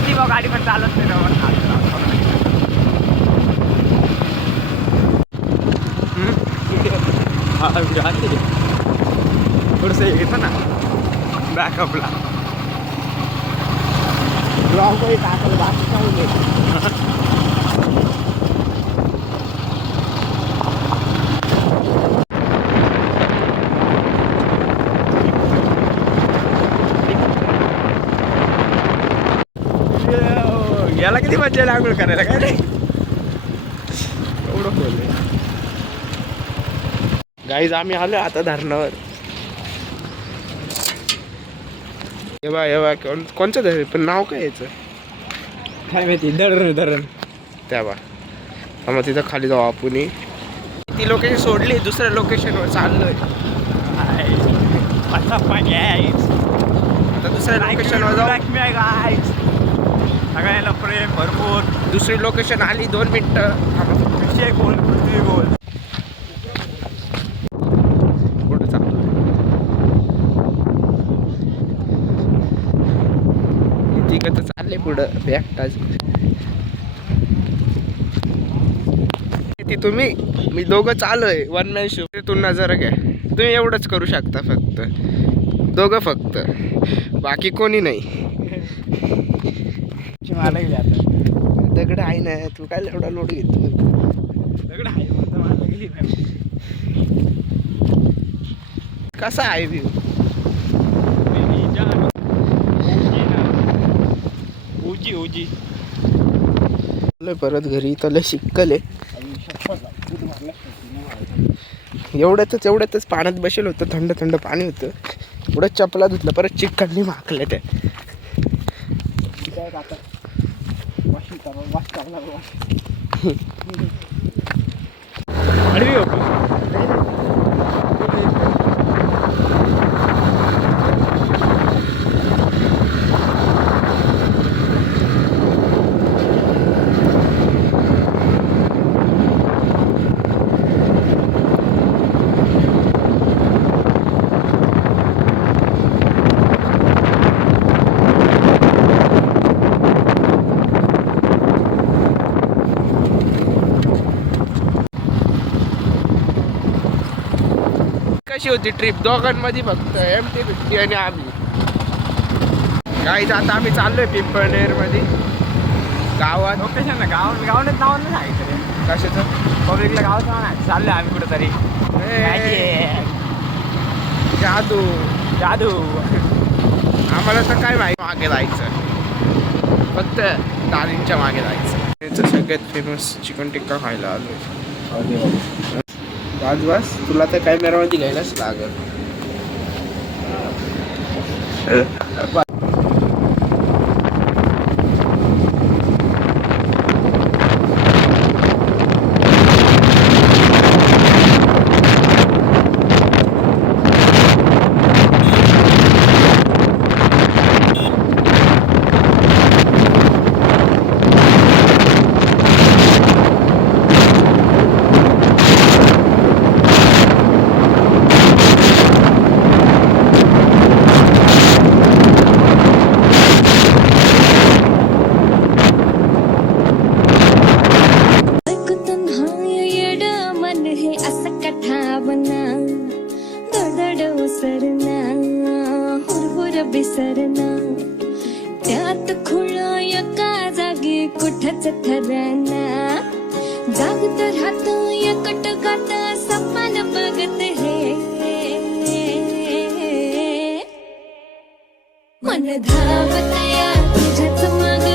येते बा गाडी पण चालत नाही थोडस येतं ना बॅकअपला ब्लॉग टाकलं बाकी काही नाही. याला किती मजा येईल आंघोळ करायला काय नाही एवढं खोल गाईज. आम्ही आलो आता धरणावर. येवा येवा कोणचं धरण पण नाव काय याचं काय माहिती. धरण त्या बा मग तिथं खाली जाऊ आपण. ती लोकेशन सोडली दुसऱ्या लोकेशनवर चाललोय आता दुसऱ्या लोकेशनवर जाऊ. सगळ्याला प्रेम भरपूर. दुसरी लोकेशन आली 2 मिनिटं. विषय गोल पृथ्वी गोल. कुठं चालू तिकडं तर चालले पुढं बॅगटाच. ती तुम्ही मी दोघं चालूय 1 मॅन शो. तू नजर घ्या. तुम्ही एवढंच करू शकता फक्त दोघं फक्त बाकी कोणी नाही. दगड आहे ना तू काय एवढा लोड घेतो. दगड आहे मारला गेली कसा आहे व्ह्यू. ओजी परत घरी तर शिक्कल आहे. एवढ्यातच पाण्यात बसेल होतं. थंड पाणी होतं. एवढं चपला धुतलं परत चिक्कलनी माखलं त्या. कशी होती ट्रिप दोघांमध्ये फक्त MT-50 आणि आम्ही. गाईज आता आम्ही चाललोय पिंपळनेर मध्ये गावात. लोकेशन ना गावानेच नाव नाही सांगितलं. कशाचं पब्लिकला गावाचं नाव नाही. चाललोय आम्ही कुठेतरी. जादू आम्हाला तर काय माहिती. मागे जायचं फक्त दादींच्या मागे जायचं. त्याचं सगळ्यात फेमस चिकन टिक्का खायला आलोय. बस तुला तर कॅमेरामध्ये घ्यायलाच लागल. त्यात खुळा एका जागी कुठच ठरना. जागत राहतो एकटकात सपन बघत हे. मन धावत या तुझ्याच माग.